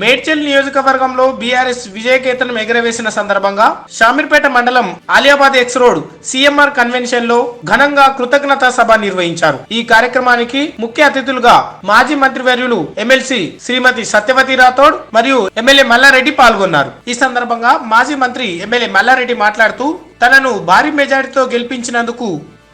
మేడ్చల్ నియోజకవర్గంలో బీఆర్ఎస్ విజయకేతనం ఎగరవేసిన సందర్భంగా షామీర్పేట మండలం ఆలియాబాద్ ఎక్స్ రోడ్ సిఎంఆర్ కన్వెన్షన్లో ఘనంగా కృతజ్ఞతా సభ నిర్వహించారు. ఈ కార్యక్రమానికి ముఖ్య అతిథులుగా మాజీ మంత్రివర్యులు ఎమ్మెల్సీ శ్రీమతి సత్యవతి రాథోడ్ మరియు ఎమ్మెల్యే మల్లారెడ్డి పాల్గొన్నారు. ఈ సందర్భంగా మాజీ మంత్రి ఎమ్మెల్యే మల్లారెడ్డి మాట్లాడుతూ తనను భారీ మెజారిటీతో గెలిపించినందుకు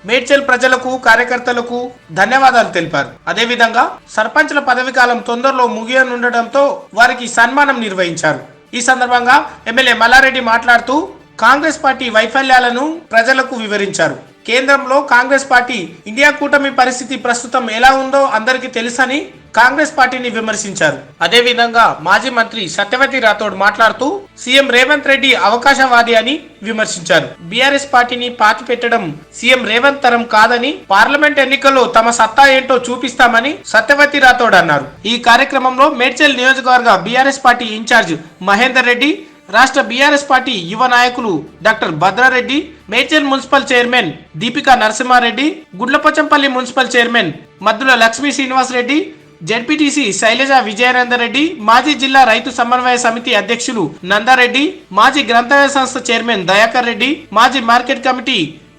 మేడ్చల్ ప్రజలకు కార్యకర్తలకు ధన్యవాదాలు తెలిపారు. అదేవిధంగా సర్పంచ్ల పదవి కాలం తొందరలో ముగియనుండటంతో వారికి సన్మానం నిర్వహించారు. ఈ సందర్భంగా ఎమ్మెల్యే మల్లారెడ్డి మాట్లాడుతూ కాంగ్రెస్ పార్టీ వైఫల్యాలను ప్రజలకు వివరించారు. కేంద్రంలో కాంగ్రెస్ పార్టీ ఇండియా కూటమి పరిస్థితి ప్రస్తుతం ఎలా ఉందో అందరికీ తెలుసని కాంగ్రెస్ పార్టీని విమర్శించారు. అదేవిధంగా మాజీ మంత్రి సత్యవతి రాథోడ్ మాట్లాడుతూ సీఎం రేవంత్ రెడ్డి అవకాశవాది అని విమర్శించారు. బీఆర్ఎస్ పార్టీని పాతి పెట్టడం సీఎం రేవంత్ తరం కాదని పార్లమెంట్ ఎన్నికల్లో తమ సత్తా ఏంటో చూపిస్తామని సత్యవతి రాథోడ్ అన్నారు. ఈ కార్యక్రమంలో మేడ్చల్ నియోజకవర్గ BRS party in charge Mahender Reddy రాష్ట్ర బీఆర్ఎస్ పార్టీ యువ నాయకులు doctor Bhadrareddy Medchal municipal chairman Deepika Narasimhareddy Gudlapochampally municipal chairman Maddula Lakshmi Srinivas Reddy ZPTC Sailaja Vijayananda Reddy మాజీ జిల్లా రైతు సమన్వయ సమితి అధ్యక్షులు నందారెడ్డి మాజీ గ్రంథాలయ సంస్థ చైర్మన్ దయాకర్ రెడ్డి మాజీ market committee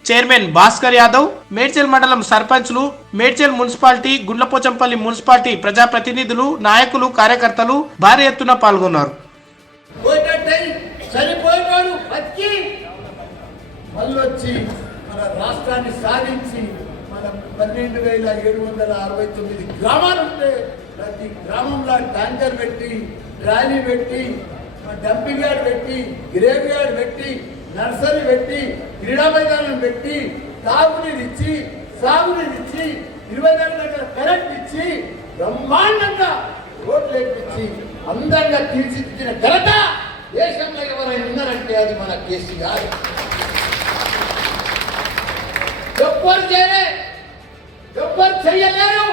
chairman Bhaskar Yadav Medchal మండలం సర్పంచ్లు మేడ్చల్ మున్సిపాలిటీ గుండ్లపోచంపల్లి మున్సిపాలిటీ ప్రజాప్రతినిధులు నాయకులు కార్యకర్తలు భారీ ఎత్తున పాల్గొన్నారు. సరిపోయినాడు బతికి వచ్చి మన రాష్ట్రాన్ని సాధించి పన్నెండు వేల ఏడు వందల అరవై తొమ్మిది గ్రామాలు ఉంటే ప్రతి గ్రామంలో ట్యాంకర్ పెట్టి ట్రాలీ పెట్టి డంపింగ్ యార్డ్ పెట్టి గ్రేవ్ యార్డ్ పెట్టి నర్సరీ పెట్టి క్రీడా మైదానం పెట్టి తాగునీరు ఇచ్చి సాగునీరు ఇచ్చి ఇరవై నాలుగు గంటల కరెంట్ ఇచ్చి బ్రహ్మాండంగా రోడ్లు ఎక్కించి అందంగా తీర్చిదిద్దిన ఘనత దేశంలో ఎవరైనా ఉన్నారంటే అది మన కేసీఆర్. ఎవ్వరు చేయలే. ఎవ్వరు చెయ్యలేరు.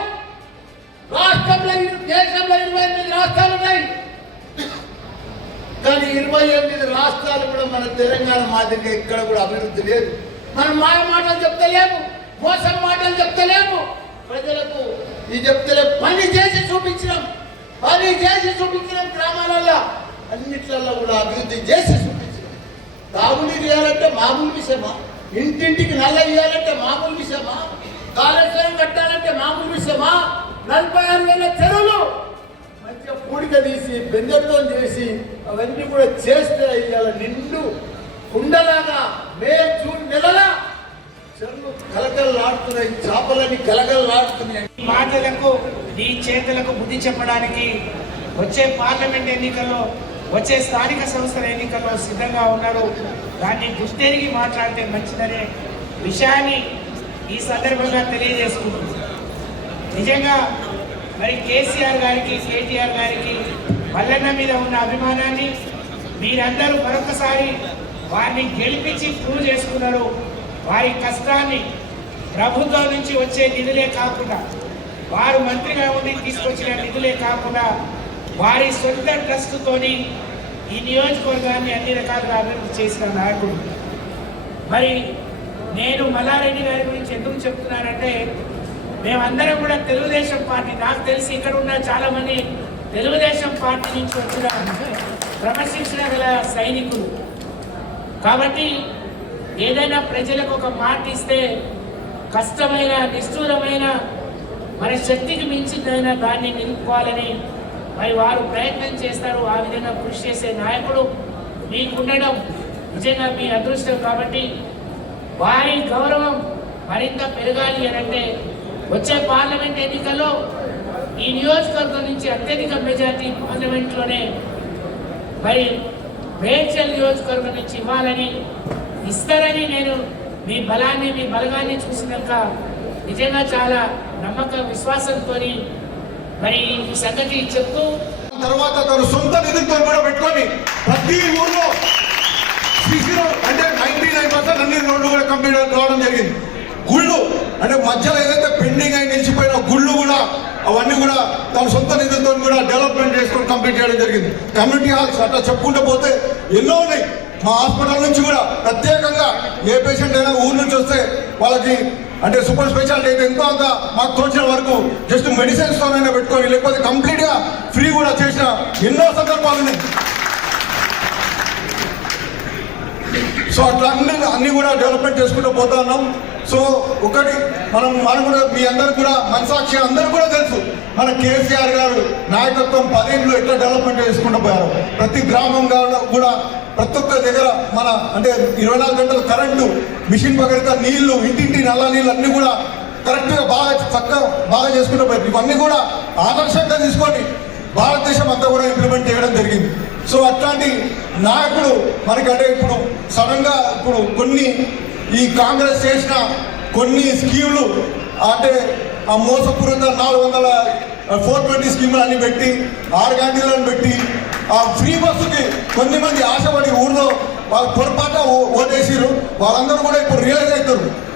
రాష్ట్రంలో దేశంలో ఇరవై ఎనిమిది రాష్ట్రాలు ఉన్నాయి. కానీ ఇరవై ఎనిమిది రాష్ట్రాలు కూడా మన తెలంగాణ మాదిరిగా ఇక్కడ కూడా అభివృద్ధి లేదు. మనం మాయ మాటలు చెప్తలేము మోసం మాటలు చెప్తలేము. ప్రజలకు ఈ చెప్తలే పని చేసి చూపించినాం. పని చేసి చూపించినాం గ్రామాలలో అన్నిట్లలో కూడా అభివృద్ధి చేసి చూపించినాం. తాగునీరు ఇవ్వాలంటే మామూలు విషయమా? ఇంటింటికి నల్ల ఇవ్వాలంటే మామూలు విషయమా? కాళేశ్వరం కట్టాలంటే మామూలు విషయమా? నలభై ఆరు వేల చెరువులు. మంచిగా పూడిక తీసి బెందెలతో చేసి అవన్నీ కూడా చేస్తే ఇవాళ నిండు కుండలాగా మే జూన్ నెలల చెరువులు కలకలలాడుతున్నాయి చేపలని కలకలలాడుతున్నాయి. మాటలకు నీ చేతులకు బుద్ధి చెప్పడానికి వచ్చే పార్లమెంట్ ఎన్నికల్లో వచ్చే స్థానిక సంస్థల ఎన్నికల్లో సిద్ధంగా ఉన్నారు దాన్ని గుర్తెరిగి మాట్లాడితే మంచిదనే విషయాన్ని ఈ సందర్భంగా తెలియజేసుకుంటుంది నిజంగా మరి కేసీఆర్ గారికి కేటీఆర్ గారికి మల్లన్న మీద ఉన్న అభిమానాన్ని మీరందరూ మరొకసారి వారిని గెలిపించి ప్రూవ్ చేసుకున్నారు. వారి కష్టాన్ని ప్రభుత్వం నుంచి వచ్చే నిధులే కాకుండా వారు మంత్రిగా ఉండి తీసుకొచ్చిన నిధులే కాకుండా వారి సొంత ట్రస్ట్తోని ఈ నియోజకవర్గాన్ని అన్ని రకాలుగా అభివృద్ధి చేసిన నాయకుడు. మరి నేను మల్లారెడ్డి గారి గురించి ఎందుకు చెప్తున్నానంటే మేమందరం కూడా తెలుగుదేశం పార్టీ నాకు తెలిసి ఇక్కడ ఉన్న చాలా మంది తెలుగుదేశం పార్టీ నుంచి వచ్చిన క్రమశిక్షణ గల సైనికులు. కాబట్టి ఏదైనా ప్రజలకు ఒక మాట ఇస్తే కష్టమైన నిష్ఠూరమైన మన శక్తికి మించిందైనా దాన్ని నిలుపుకోవాలని మరి వారు ప్రయత్నం చేస్తారు. ఆ విధంగా కృషి చేసే నాయకుడు మీకుండడం నిజంగా మీ అదృష్టం కాబట్టి వారి గౌరవం మరింత పెరగాలి అని అంటే వచ్చే పార్లమెంట్ ఎన్నికల్లో ఈ నియోజకవర్గం నుంచి అత్యధిక మెజార్టీ పార్లమెంట్లోనే మరి మేడ్చల్ నియోజకవర్గం నుంచి ఇవ్వాలని ఇస్తారని నేను మీ బలాన్ని మీ బలగాన్ని చూసినాక నిజంగా చాలా నమ్మకం విశ్వాసంతో మరి ఈ సంగతి చెప్తూ తర్వాత తన సొంత నిధులతో కూడా పెట్టుకొని ప్రతి ఊర్లో సిసి రోడ్ అంటే నైన్టీ నైన్ పర్సెంట్ అన్ని రోడ్లు కావడం జరిగింది. గుళ్ళు అంటే మధ్యలో ఏదైతే పెండింగ్ అయి నిలిచిపోయిన గుళ్ళు కూడా అవన్నీ కూడా తన సొంత నిధులతో కూడా డెవలప్మెంట్ చేసుకొని కంప్లీట్ చేయడం జరిగింది. కమ్యూనిటీ హాల్స్ అట్లా చెప్పుకుంటూ పోతే ఎన్నో ఉన్నాయి. మా హాస్పిటల్ నుంచి కూడా ప్రత్యేకంగా ఏ పేషెంట్ అయినా ఊరు నుంచి వస్తే వాళ్ళకి అంటే సూపర్ స్పెషాలిటీ అయితే ఎంతో అంత మాకు తోచిన వరకు జస్ట్ మెడిసిన్స్ తోనైనా పెట్టుకొని లేకపోతే కంప్లీట్గా ఫ్రీ కూడా చేసిన ఎన్నో సందర్భాలు ఉన్నాయి. సో అట్లా అన్ని అన్నీ కూడా డెవలప్మెంట్ చేసుకుంటూ పోతా ఉన్నాం. సో ఒకటి మనం మనం కూడా మీ అందరికి కూడా మనసాక్షి అందరూ కూడా తెలుసు. మన కేసీఆర్ గారు నాయకత్వం పదేళ్ళు ఎట్లా డెవలప్మెంట్ చేసుకుంటూ పోయారు. ప్రతి గ్రామం కూడా ప్రతి ఒక్క దగ్గర మన అంటే ఇరవై నాలుగు గంటల కరెంటు మిషన్ పగడిత నీళ్ళు ఇంటింటి నల్ల నీళ్ళు అన్ని కూడా కరెక్ట్గా బాగా చక్కగా బాగా చేసుకుంటూ పోయారు. ఇవన్నీ కూడా ఆదర్శంగా తీసుకొని భారతదేశం అంతా కూడా సో అట్లాంటి నాయకుడు మనకంటే ఇప్పుడు సడన్గా ఇప్పుడు కొన్ని ఈ కాంగ్రెస్ చేసిన కొన్ని స్కీములు అంటే ఆ మోసపూరిత నాలుగు వందల ఫోర్ ట్వంటీ స్కీములు అన్ని పెట్టి ఆరు గంటలను పెట్టి ఆ ఫ్రీ బస్సుకి కొన్ని మంది ఆశపడి ఊర్లో వాళ్ళు పొరపాటు ఓ- వాళ్ళందరూ కూడా ఇప్పుడు రియలైజ్ అవుతారు